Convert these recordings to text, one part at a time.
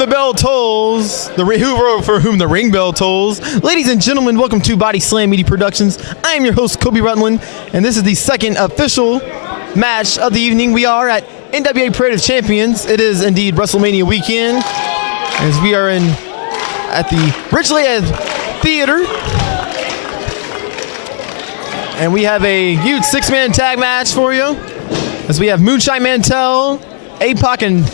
the bell tolls, for whom the ring bell tolls. Ladies and gentlemen, welcome to Body Slam Media Productions. I am your host, Kobe Rutland, and this is the second official match of the evening. We are at NWA Parade of Champions. It is indeed WrestleMania weekend, as we are at the Ridglea Theater. And we have a huge six-man tag match for you, as we have Moonshine, Mantell, Apoc, and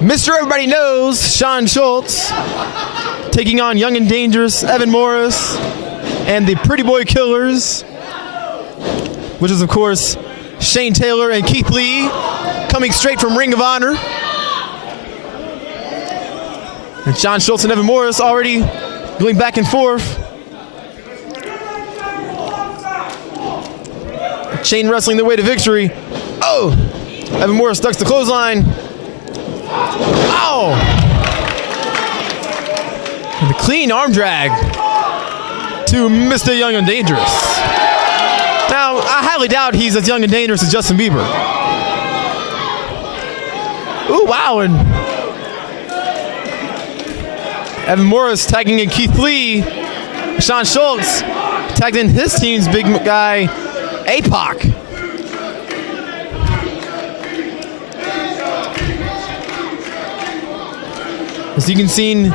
Mr. Everybody Knows, Shawn Shultz, taking on Young and Dangerous, Evan Morris, and the Pretty Boy Killers, which is, of course, Shane Taylor and Keith Lee, coming straight from Ring of Honor. And Shawn Shultz and Evan Morris already going back and forth. Chain wrestling their way to victory. Oh! Evan Morris ducks the clothesline. Ow! And the clean arm drag to Mr. Young and Dangerous. Now, I highly doubt he's as young and dangerous as Justin Bieber. Ooh, wow. And Evan Morris tagging in Keith Lee. Shawn Shultz tagged in his team's big guy, Apoc. As you can see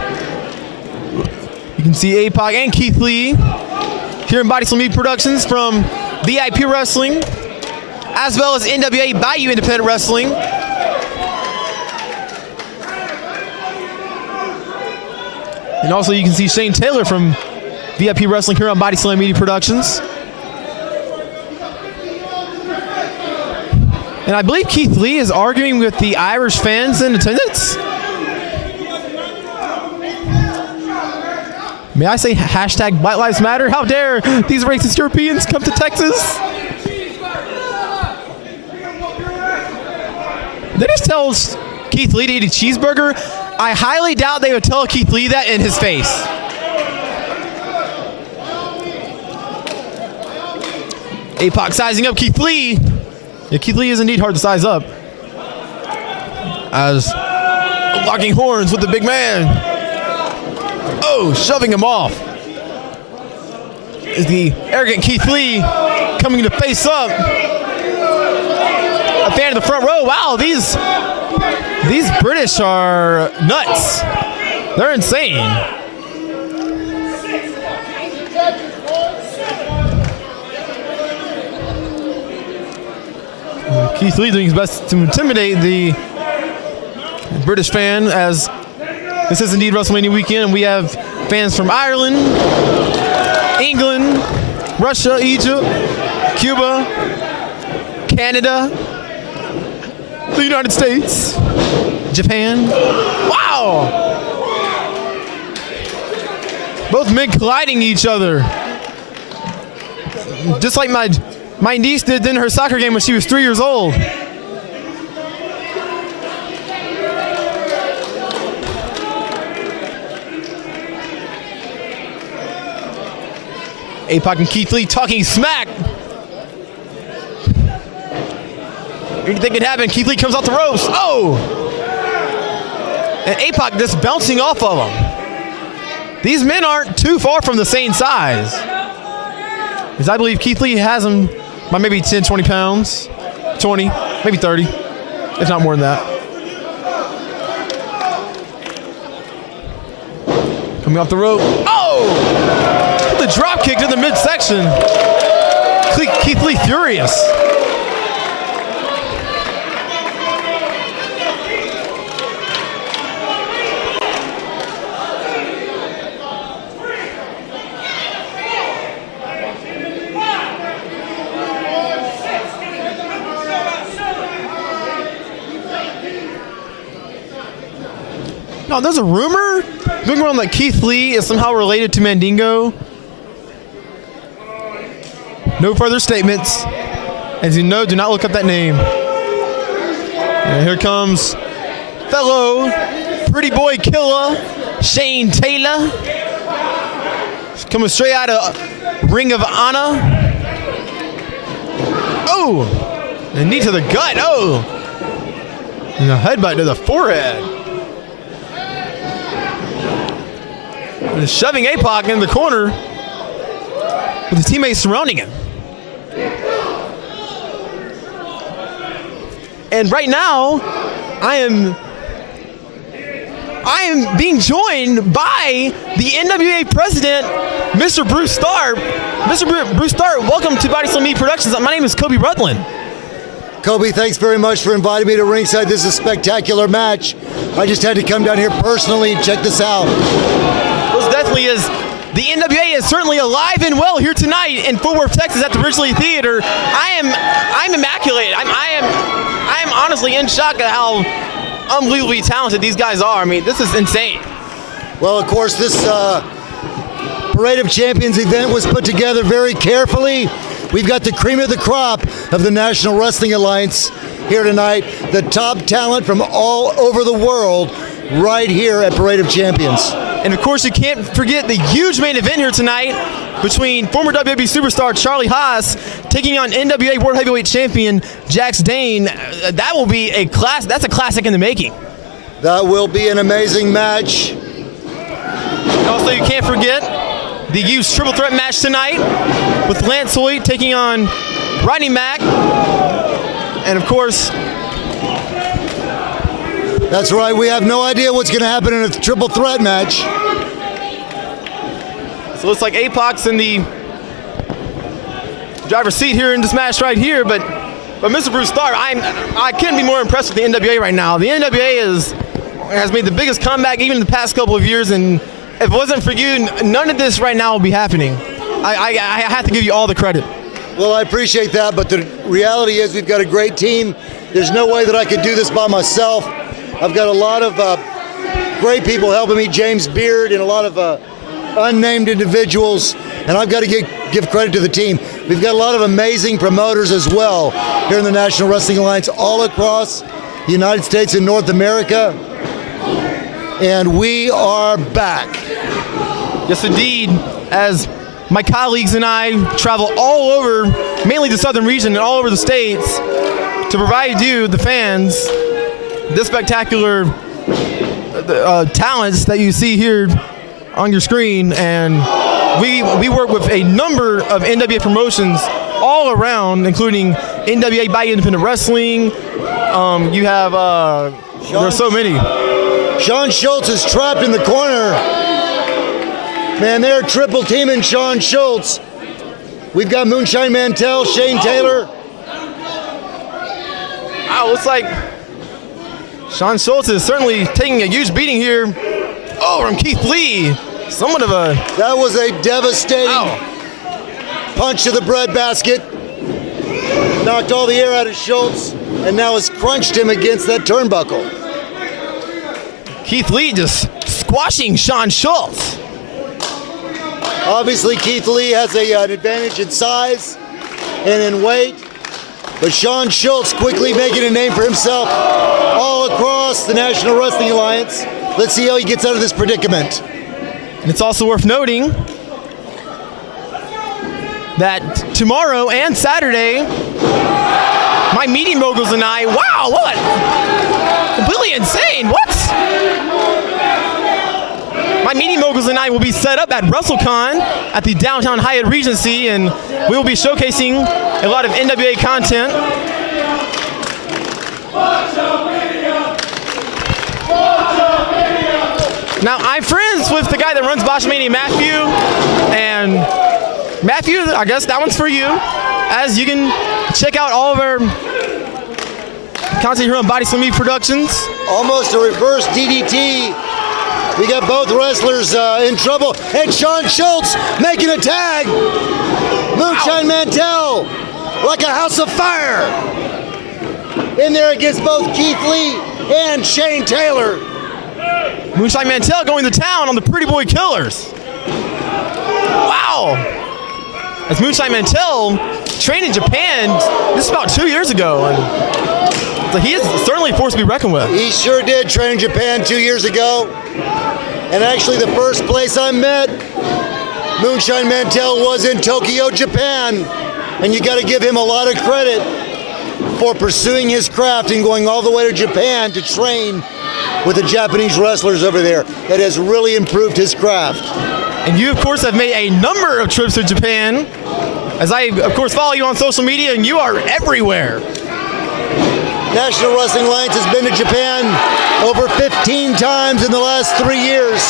Apoc and Keith Lee here in Body Slam Media Productions from VIP Wrestling, as well as NWA Bayou Independent Wrestling. And also you can see Shane Taylor from VIP Wrestling here on Body Slam Media Productions. And I believe Keith Lee is arguing with the Irish fans in attendance. May I say hashtag Black Lives Matter? How dare these racist Europeans come to Texas? They just tell Keith Lee to eat a cheeseburger. I highly doubt they would tell Keith Lee that in his face. Apoc sizing up Keith Lee. Yeah, Keith Lee is indeed hard to size up, as locking horns with the big man. Oh, shoving him off. Is the arrogant Keith Lee coming to face up. A fan in the front row. Wow, these British are nuts. They're insane. Keith Lee doing his best to intimidate the British fan, as this is indeed WrestleMania weekend, and we have fans from Ireland, England, Russia, Egypt, Cuba, Canada, the United States, Japan. Wow! Both men colliding each other. Just like my niece did in her soccer game when she was 3 years old. Apoc and Keith Lee talking smack. Anything could happen. Keith Lee comes off the ropes. Oh! And Apoc just bouncing off of him. These men aren't too far from the same size, because I believe Keith Lee has him by maybe 10, 20 pounds. 20, maybe 30, if not more than that. Coming off the rope. Oh! The drop kick to the midsection. Keith Lee furious. No, there's a rumor going around that Keith Lee is somehow related to Mandingo. No further statements. As you know, do not look up that name. And here comes fellow Pretty Boy Killer, Shane Taylor. He's coming straight out of Ring of Honor. Oh! And knee to the gut. Oh! And a headbutt to the forehead. shoving Apoc in the corner with his teammates surrounding him. And right now, I am being joined by the NWA president, Mr. Bruce Starr. Mr. Bruce Starr, welcome to Body Slam Media Productions. My name is Kobe Rutland. Kobe, thanks very much for inviting me to ringside. This is a spectacular match. I just had to come down here personally and check this out. This definitely is. The NWA is certainly alive and well here tonight in Fort Worth, Texas at the Ridglea Theater. I'm immaculate. I am honestly in shock at how unbelievably talented these guys are. I mean, this is insane. Well, of course, this Parade of Champions event was put together very carefully. We've got the cream of the crop of the National Wrestling Alliance here tonight. The top talent from all over the world right here at Parade of Champions. And of course, you can't forget the huge main event here tonight between former WWE superstar Charlie Haas taking on NWA World Heavyweight Champion Jax Dane. That will be a class. That's a classic in the making. That will be an amazing match. And also, you can't forget the youth triple threat match tonight with Lance Hoyt taking on Rodney Mack. And of course, that's right, we have no idea what's going to happen in a triple threat match. So it looks like Apoc's in the driver's seat here in this match right here, but Mr. Bruce Starr, I couldn't be more impressed with the NWA right now. The NWA has made the biggest comeback even in the past couple of years, and if it wasn't for you, none of this right now would be happening. I have to give you all the credit. Well, I appreciate that, but the reality is we've got a great team. There's no way that I could do this by myself. I've got a lot of great people helping me, James Beard and a lot of unnamed individuals, and I've got to give credit to the team. We've got a lot of amazing promoters as well here in the National Wrestling Alliance all across the United States and North America, and we are back. Yes, indeed, as my colleagues and I travel all over, mainly the southern region and all over the states, to provide you, the fans, this spectacular talents that you see here on your screen. And we work with a number of NWA promotions all around, including NWA by Independent Wrestling. You have, there's so many. Shawn Shultz is trapped in the corner. Man, they're triple teaming Shawn Shultz. We've got Moonshine Mantell, Shane Taylor. Wow, looks like Shawn Shultz is certainly taking a huge beating here. Oh, from Keith Lee. Somewhat of a... That was a devastating punch to the breadbasket. Knocked all the air out of Shultz, and now has crunched him against that turnbuckle. Keith Lee just squashing Shawn Shultz. Obviously, Keith Lee has an advantage in size and in weight, but Shawn Shultz quickly making a name for himself all across the National Wrestling Alliance. Let's see how he gets out of this predicament. And it's also worth noting that tomorrow and Saturday, my meeting moguls and I, wow, what? Completely insane, what? My meeting moguls and I will be set up at WrestleCon at the Downtown Hyatt Regency, and we will be showcasing a lot of NWA content. Now, I'm friends with the guy that runs Botchamania, Matthew, and Matthew, I guess that one's for you, as you can check out all of our content here on Body Slam Media Productions. Almost a reverse DDT. We got both wrestlers in trouble, and Shawn Shultz making a tag. Moonshine Mantell, like a house of fire, in there against both Keith Lee and Shane Taylor. Moonshine Mantell going to town on the Pretty Boy Killers. Wow. As Moonshine Mantell trained in Japan, this is about 2 years ago. And so he is certainly a force to be reckoned with. He sure did train in Japan 2 years ago. And actually the first place I met Moonshine Mantell was in Tokyo, Japan. And you got to give him a lot of credit for pursuing his craft and going all the way to Japan to train with the Japanese wrestlers over there that has really improved his craft. And you, of course, have made a number of trips to Japan. As I, of course, follow you on social media, and you are everywhere. National Wrestling Alliance has been to Japan over 15 times in the last 3 years.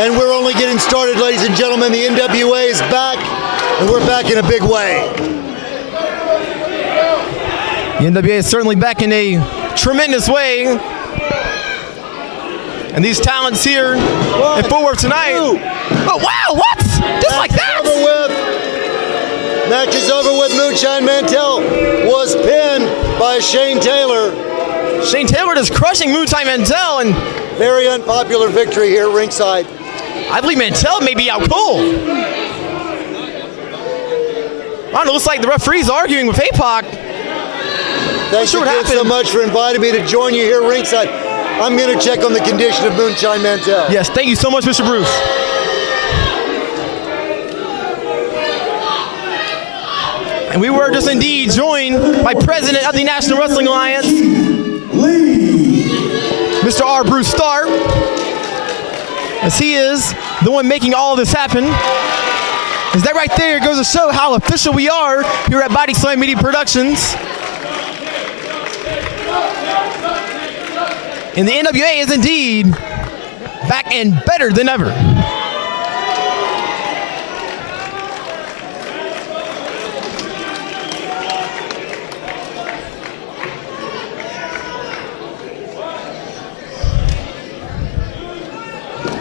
And we're only getting started, ladies and gentlemen. The NWA is back, and we're back in a big way. The NWA is certainly back in a tremendous way. And these talents here in Fort Worth tonight. Oh, wow, what? Just like that? Over with. Match is over with. Moonshine Mantell was pinned by Shane Taylor. Shane Taylor just crushing Moonshine Mantell, and very unpopular victory here at ringside. I believe Mantell may be out cold. I don't know, looks like the referee's arguing with Apoc. Thanks again so much for inviting me to join you here at ringside. I'm going to check on the condition of Moonshine Mantell. Yes, thank you so much, Mr. Bruce. And we were just indeed joined by President of the National Wrestling Alliance, Mr. R. Bruce Starr, as he is the one making all of this happen. As that right there goes to show how official we are here at Body Slam Media Productions. And the NWA is indeed back and better than ever.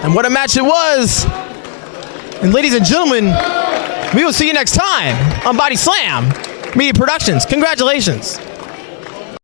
And what a match it was. And ladies and gentlemen, we will see you next time on Body Slam Media Productions. Congratulations.